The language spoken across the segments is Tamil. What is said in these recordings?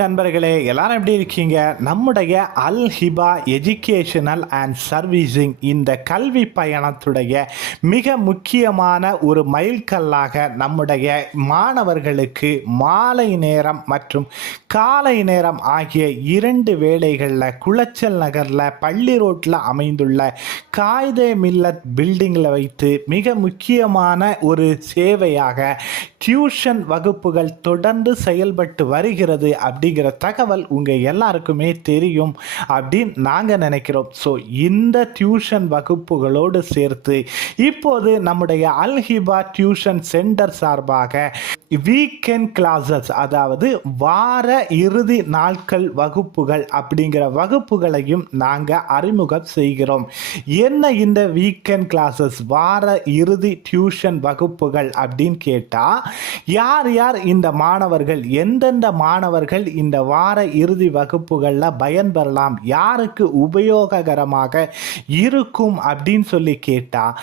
நண்பர்களே, எல்லாரும் எப்படி இருக்கீங்க? நம்முடைய அல் ஹிபா எஜுகேஷனல் அண்ட் சர்வீசிங் இந்த கல்வி பயணத்துடைய மிக முக்கியமான ஒரு மைல்கல்லாக நம்முடைய மாணவர்களுக்கு மாலை நேரம் மற்றும் காலை நேரம் ஆகிய 2 வேளைகளில் குளச்சல் நகரில் பள்ளி ரோட்டில் அமைந்துள்ள காயிதே மில்லத் பில்டிங்கில் வைத்து மிக முக்கியமான ஒரு சேவையாக டியூஷன் வகுப்புகள் தொடர்ந்து செயல்பட்டு வருகிறது அப்படிங்கிற தகவல் உங்கள் எல்லாருக்குமே தெரியும் அப்படின்னு நாங்கள் நினைக்கிறோம். ஸோ இந்த டியூஷன் வகுப்புகளோடு சேர்த்து இப்போது நம்முடைய அல் ஹிபா டியூஷன் சென்டர் சார்பாக வீக்கெண்ட் கிளாஸஸ், அதாவது வார இறுதி நாட்கள் வகுப்புகள் அப்படிங்கிற வகுப்புகளையும் நாங்கள் அறிமுகம் செய்கிறோம். என்ன இந்த வீக்கெண்ட் கிளாஸஸ், வார இறுதி டியூஷன் வகுப்புகள் அப்படின்னு கேட்டால், யார் யார் இந்த மாணவர்கள், எந்தெந்த மாணவர்கள் இந்த வார இறுதி வகுப்புகளில் பயன்பெறலாம், யாருக்கு உபயோககரமாக இருக்கும் அப்படின்னு சொல்லி கேட்டால்,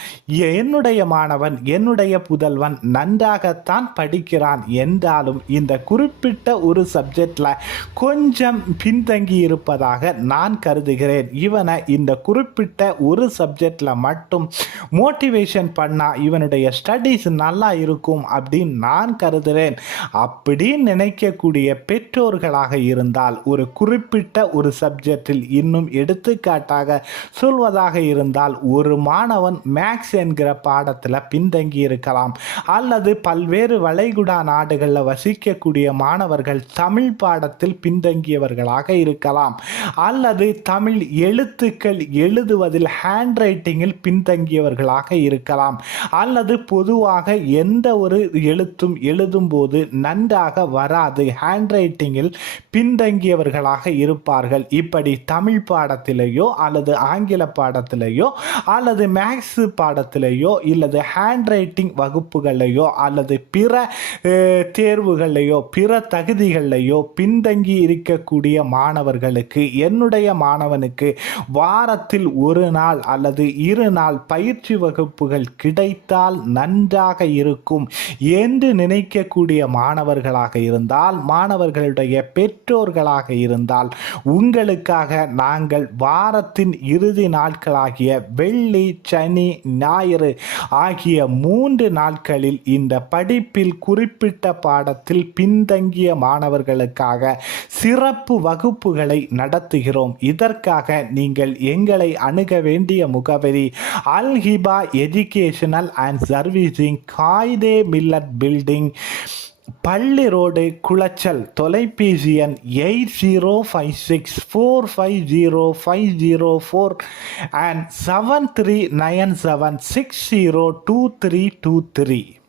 என்னுடைய மாணவன், என்னுடைய புதல்வன் நன்றாகத்தான் படிக்கிறான் என்றாலும் இந்த குறிப்பிட்ட ஒரு சப்ஜெக்டில் கொஞ்சம் பின்தங்கி இருப்பதாக நான் கருதுகிறேன். இவனை இந்த குறிப்பிட்ட ஒரு சப்ஜெக்டில் மட்டும் மோட்டிவேஷன் பண்ணால் இவனுடைய ஸ்டடீஸ் நல்லா இருக்கும் அப்படின்னு நான் கருதுகிறேன். அப்படின்னு நினைக்கக்கூடிய பெற்றோர்களாக இருந்தால், ஒரு குறிப்பிட்ட ஒரு சப்ஜெக்டில் இன்னும் எடுத்துக்காட்டாக சொல்வதாக இருந்தால், ஒரு மாணவன் மேக்ஸ் என்கிற பாடத்தில் பின்தங்கி இருக்கலாம், அல்லது பல்வேறு வளைகுடா நாடுகளில் வசிக்கக்கூடிய மாணவர்கள் தமிழ் பாடத்தில் பின்தங்கியவர்களாக இருக்கலாம், அல்லது தமிழ் எழுத்துக்கள் எழுதுவதில் ஹேண்ட் ரைட்டிங்கில் பின்தங்கியவர்களாக இருக்கலாம், அல்லது பொதுவாக எந்த ஒரு எழுத்தும் எழுதும்போது நன்றாக வராது, ஹேண்ட் ரைட்டிங்கில் பின்தங்கியவர்களாக இருப்பார்கள். இப்படி தமிழ் பாடத்திலேயோ அல்லது ஆங்கில பாடத்திலேயோ அல்லது மேக்ஸ் பாடத்திலேயோ இல்லது ஹேண்ட் ரைட்டிங் வகுப்புகளையோ அல்லது பிற தேர்வுகளையோ பிற தகுதிகளையோ பின்தங்கி இருக்கக்கூடிய மாணவர்களுக்கு, என்னுடைய மாணவனுக்கு வாரத்தில் 1 நாள் அல்லது 2 நாள் பயிற்சி வகுப்புகள் கிடைத்தால் நன்றாக இருக்கும் என்று நினைக்கக்கூடிய மாணவர்களாக இருந்தால், மாணவர்களுடைய பெற்றோர்களாக இருந்தால், உங்களுக்காக நாங்கள் வாரத்தின் இறுதி நாட்களாகிய வெள்ளி, சனி, ஞாயிறு ஆகிய 3 நாட்களில் இந்த படிப்பில் குறிப்பிட்ட பாடத்தில் பின்தங்கிய மாணவர்களுக்காக சிறப்பு வகுப்புகளை நடத்துகிறோம். இதற்காக நீங்கள் எங்களை அணுக வேண்டிய முகவரி Al Hiba educational and servicing, Quaid-e Millat building, பள்ளி ரோடு, குளச்சல். தொலைபேசி எண் 8056450504 and 7397602323.